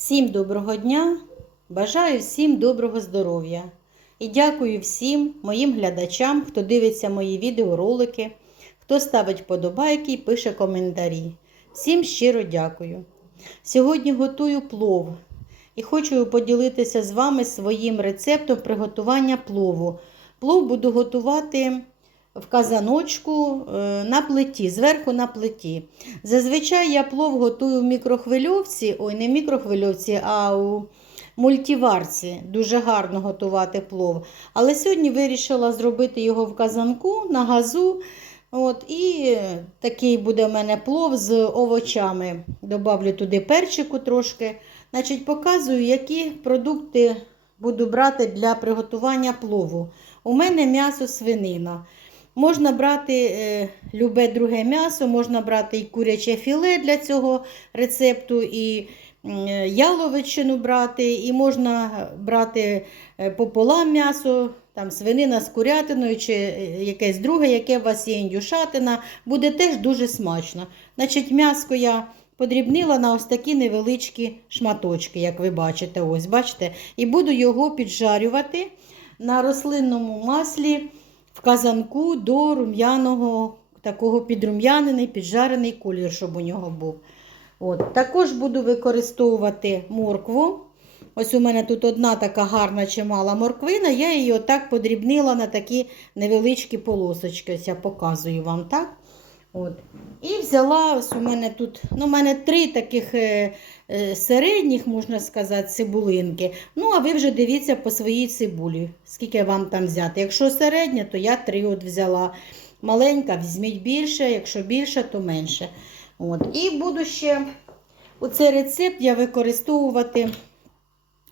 Всім доброго дня! Бажаю всім доброго здоров'я. І дякую всім моїм глядачам, хто дивиться мої відеоролики, хто ставить подобайки і пише коментарі. Всім щиро дякую. Сьогодні готую плов і хочу поділитися з вами своїм рецептом приготування плову. Плов буду готувати в казаночку е, на плиті, зверху на плиті. Зазвичай я плов готую в мікрохвильовці, ой, не в мікрохвильовці, а у мультиварці. Дуже гарно готувати плов. Але сьогодні вирішила зробити його в казанку на газу. От, І такий буде в мене плов з овочами. Добавлю туди перчику трошки. Значить, Показую, які продукти буду брати для приготування плову. У мене м'ясо свинина. Можна брати е, любе друге м'ясо, можна брати і куряче філе для цього рецепту, і е, яловичину брати, і можна брати е, пополам м'ясо, там свинина з курятиною чи якесь друге, яке у вас є індюшатина, буде теж дуже смачно. Значить, м'яско я подрібнила на ось такі невеличкі шматочки, як ви бачите. Ось, бачите, І буду його піджарювати на рослинному маслі казанку до рум'яного, такого підрум'янений, піджарений колір, щоб у нього був. От. Також буду використовувати моркву. Ось у мене тут одна така гарна чимала морквина, я її отак подрібнила на такі невеличкі полосочки. Ось я показую вам, так? От. І взяла ось у мене тут, ну, у мене три таких е, е, середніх, можна сказати, цибулинки. Ну, а ви вже дивіться по своїй цибулі, скільки вам там взяти. Якщо середня, то я три от взяла. Маленька, візьміть більше, якщо більше, то менше. От. І буду ще у цей рецепт я використовувати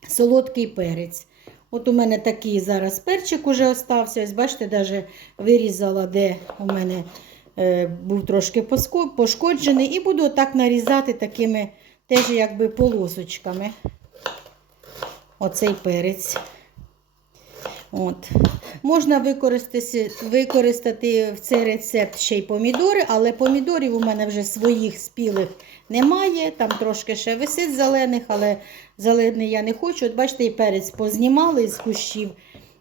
солодкий перець. От у мене такий зараз перчик уже остався. Ось бачите, навіть вирізала, де у мене був трошки пошкоджений. І буду отак нарізати такими теж якби полосочками. Оцей перець. От. Можна використати, використати в цей рецепт ще й помідори, але помідорів у мене вже своїх спілих немає. Там трошки ще висить зелених, але зелений я не хочу. От бачите, і перець познімали з кущів,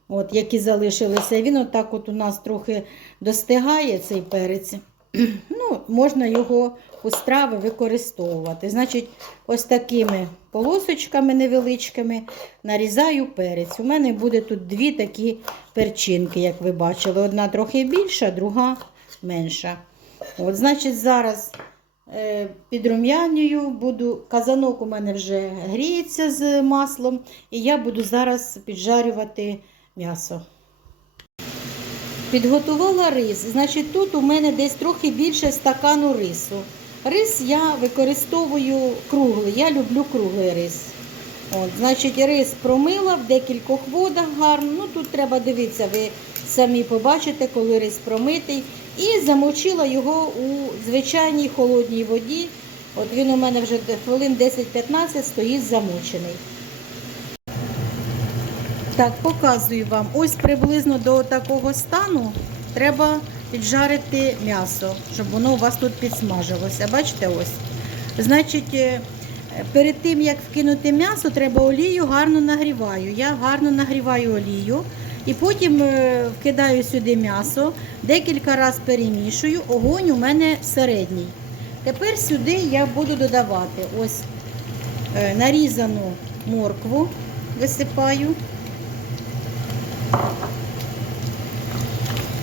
от, які залишилися. Він отак от у нас трохи достигає, цей перець. Ну, Можна його у страви використовувати. Значить, ось такими полосочками невеличкими нарізаю перець. У мене буде тут дві такі перчинки, як ви бачили. Одна трохи більша, друга менша. От, Значить, зараз е, підрум'янюю, буду, казанок у мене вже гріється з маслом, і я буду зараз піджарювати м'ясо. Підготувала рис. Значить, тут у мене десь трохи більше стакану рису. Рис я використовую круглий. Я люблю круглий рис. От, Значить, рис промила в декількох водах гарно. Ну, тут треба дивитися, ви самі побачите, коли рис промитий. І замочила його у звичайній холодній воді. От він у мене вже хвилин 10-15 стоїть замочений. Так, показую вам. Ось приблизно до такого стану треба піджарити м'ясо, щоб воно у вас тут підсмажилося. Бачите, ось. Значить, е, перед тим, як вкинути м'ясо, треба олію гарно нагріваю. Я гарно нагріваю олію і потім е, вкидаю сюди м'ясо, декілька разів перемішую, огонь у мене середній. Тепер сюди я буду додавати ось е, нарізану моркву, висипаю.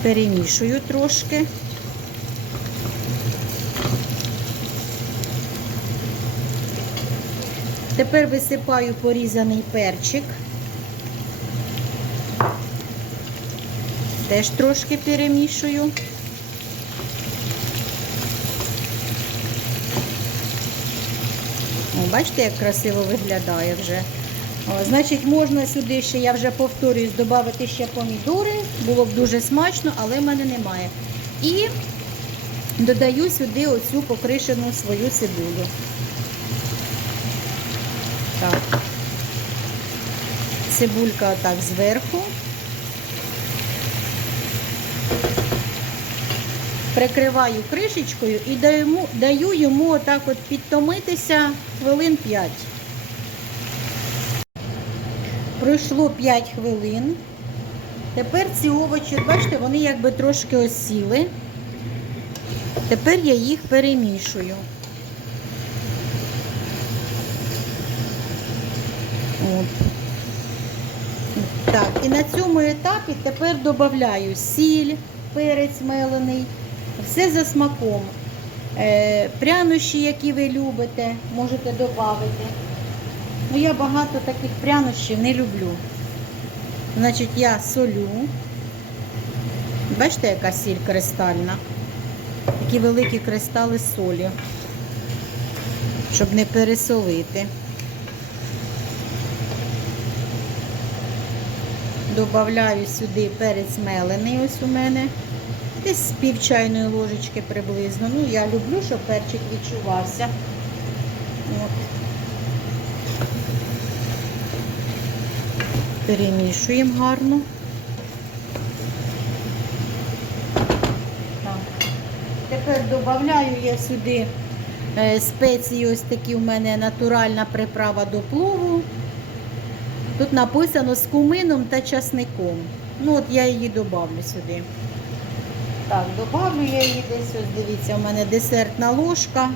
Перемішую трошки. Тепер висипаю порізаний перчик. Теж трошки перемішую. Бачите, як красиво виглядає вже. Значить, можна сюди ще, я вже повторююсь, додати ще помідори. Було б дуже смачно, але в мене немає. І додаю сюди оцю покришену свою цибулю. Так. Цибулька отак зверху. Прикриваю кришечкою і даю, даю йому отак от підтомитися хвилин 5. Пройшло 5 хвилин. Тепер ці овочі, бачите, вони якби трошки осіли. Тепер я їх перемішую. От. Так, і на цьому етапі тепер додаю сіль, перець мелений, все за смаком. Е, прянощі, які ви любите, можете додати. Ну, я багато таких прянощів не люблю. Значить, я солю. Бачите, яка сіль кристальна? Такі великі кристали солі, щоб не пересолити. Добавляю сюди перець мелений, ось у мене. Десь з пів чайної ложечки приблизно. Ну, я люблю, щоб перчик відчувався. От. Перемішуємо гарно. Так. Тепер додаю я сюди е, спеції, ось такі у мене натуральна приправа до плову. Тут написано з кумином та часником. Ну, от я її додавлю сюди. Так, додавлю я її десь, ось дивіться, у мене десертна ложка.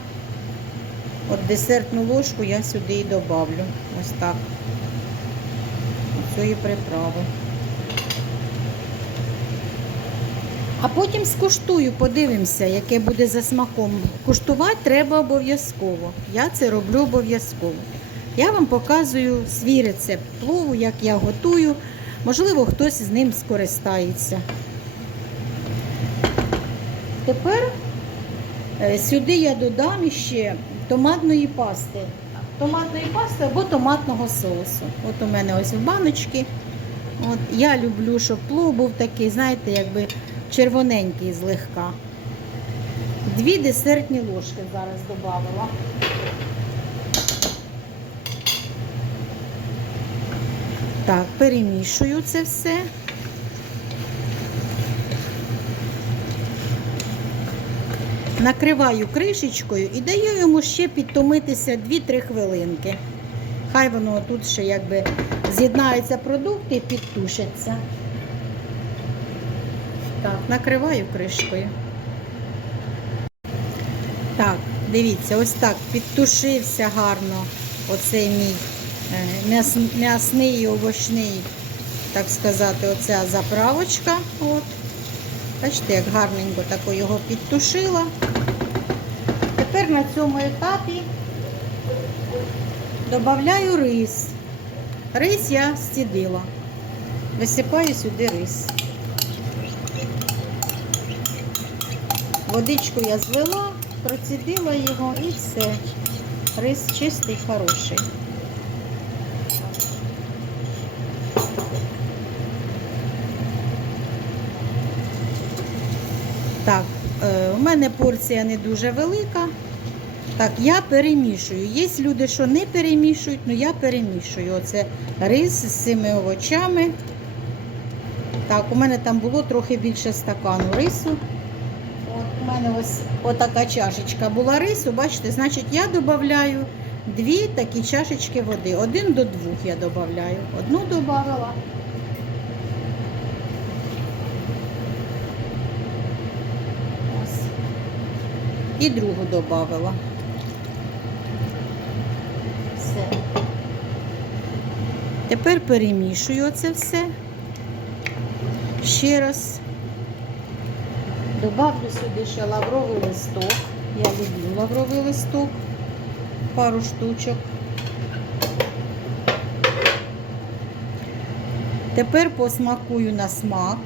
От десертну ложку я сюди і додавлю. Ось так. Цієї приправи. А потім скуштую, подивимося, яке буде за смаком. Куштувати треба обов'язково. Я це роблю обов'язково. Я вам показую свій рецепт плову, як я готую. Можливо, хтось з ним скористається. Тепер е, сюди я додам ще томатної пасти. Томатної пасти або томатного соусу. От у мене ось в баночці. От, я люблю, щоб плов був такий, знаєте, якби червоненький злегка. Дві десертні ложки зараз додавала. Так, перемішую це все. Накриваю кришечкою і даю йому ще підтомитися 2-3 хвилинки. Хай воно тут ще якби з'єднаються продукти і підтушаться. Так, накриваю кришкою. Так, дивіться, ось так підтушився гарно оцей мій е, м'ясний і овочний, так сказати, оця заправочка. От. Бачите, як гарненько тако його підтушила. Тепер на цьому етапі додаю рис. Рис я стідила. Висипаю сюди рис. Водичку я злила, процідила його і все. Рис чистий, хороший. Так, е, у мене порція не дуже велика. Так, я перемішую. Є люди, що не перемішують, але я перемішую. Оце рис з цими овочами. Так, у мене там було трохи більше стакану рису. От, у мене ось отака чашечка була рису, бачите, значить я додаю дві такі чашечки води. Один до двох я додаю. Одну додала. Ось. І другу додала. Все. Тепер перемішую це все. Ще раз. Добавлю сюди ще лавровий листок. Я люблю лавровий листок. Пару штучок. Тепер посмакую на смак,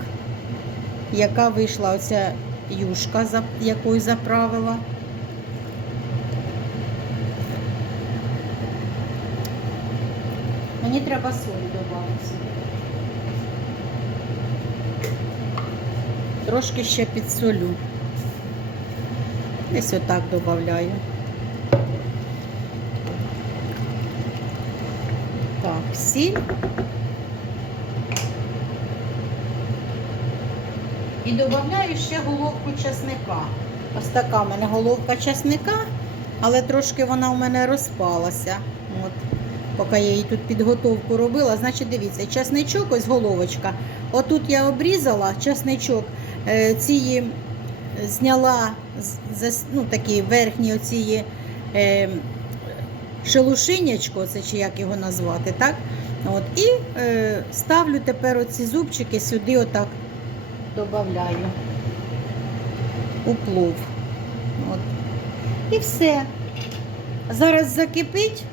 яка вийшла оця юшка, якою заправила. Мені треба солі додати. Трошки ще підсолю. Десь отак додаю. Так, сіль. І додаю ще головку чесника. Ось така в мене головка чесника, але трошки вона у мене розпалася. От. поки я їй тут підготовку робила. Значить, дивіться, часничок, ось головочка. Отут я обрізала часничок, е, ці зняла ну, такі верхні оці е, шелушинячко, це чи як його назвати, так? От, і е, ставлю тепер оці зубчики сюди, отак додаю у плов. От. І все. Зараз закипить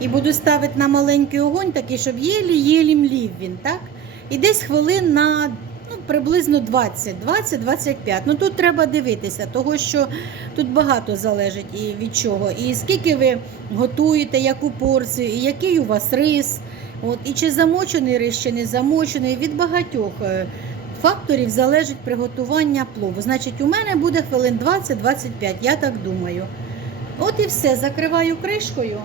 і буду ставити на маленький огонь, такий, щоб єлі-єлі млів він, так? І десь хвилин на ну, приблизно 20, 20-25. Ну тут треба дивитися, того що тут багато залежить і від чого. І скільки ви готуєте, яку порцію, і який у вас рис. От, і чи замочений рис, чи не замочений, від багатьох е, факторів залежить приготування плову. Значить, у мене буде хвилин 20-25, я так думаю. От і все, закриваю кришкою.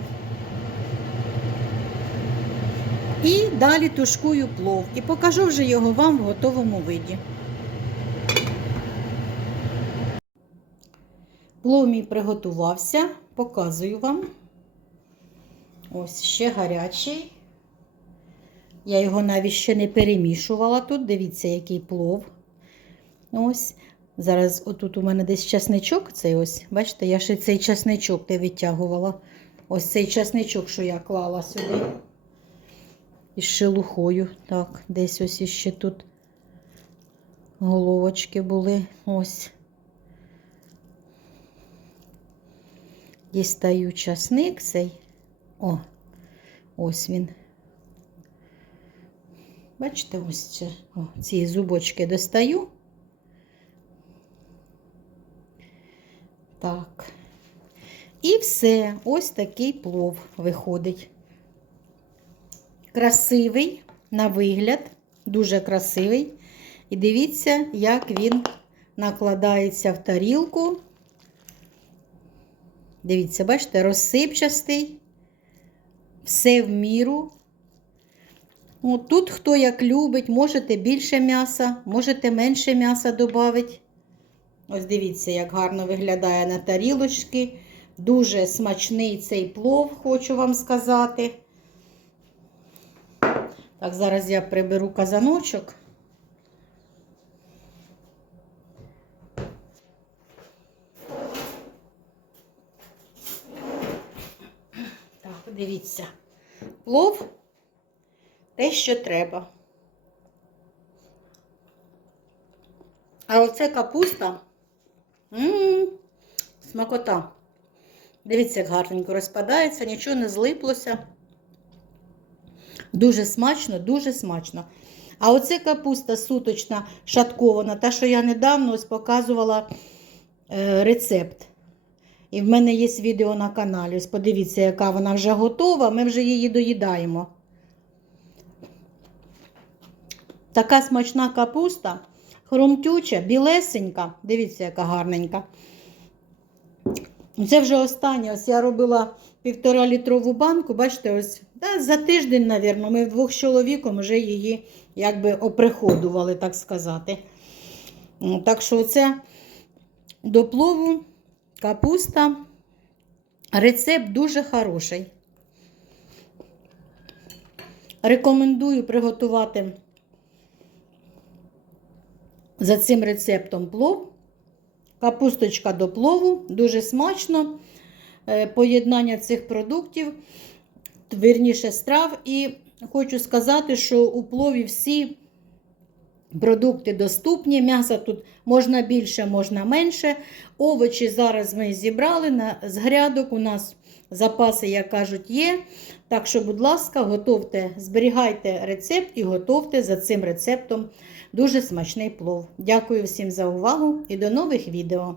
І далі тушкую плов. І покажу вже його вам в готовому виді. Плов мій приготувався, показую вам. Ось ще гарячий. Я його навіть ще не перемішувала тут. Дивіться, який плов. Ось. Зараз отут у мене десь часничок. Цей ось. Бачите, я ще цей часничок не витягувала. Ось цей часничок, що я клала сюди. Із шелухою. Так, десь ось іще тут головочки були. Ось. Дістаю часник цей. О, ось він. Бачите, ось ці зубочки достаю. Так. І все, ось такий плов виходить. Красивий на вигляд, дуже красивий. І дивіться, як він накладається в тарілку. Дивіться, бачите, розсипчастий, все в міру. Тут хто як любить, можете більше м'яса, можете менше м'яса додати. Ось дивіться, як гарно виглядає на тарілочки. Дуже смачний цей плов, хочу вам сказати. Так, зараз я приберу казаночок. Так, дивіться. Плов те, що треба. А оце капуста. М-м, смакота. Дивіться, як гарненько розпадається, нічого не злиплося. Дуже смачно, дуже смачно. А оце капуста суточна, шаткована, та, що я недавно ось показувала е, рецепт. І в мене є відео на каналі. Ось подивіться, яка вона вже готова, ми вже її доїдаємо. Така смачна капуста, хрумтюча, білесенька. Дивіться, яка гарненька. Це вже останнє. Ось я робила півтора літрову банку. Бачите, ось да, за тиждень, мабуть, ми вдвох з чоловіком вже її якби оприходували, так сказати. Так що це до плову капуста. Рецепт дуже хороший. Рекомендую приготувати за цим рецептом плов. Капусточка до плову, дуже смачно. Е, Поєднання цих продуктів, вірніше страв. І хочу сказати, що у плові всі продукти доступні. М'яса тут можна більше, можна менше. Овочі зараз ми зібрали з грядок. У нас запаси, як кажуть, є. Так що, будь ласка, готовте, зберігайте рецепт і готовте за цим рецептом дуже смачний плов. Дякую всім за увагу і до нових відео!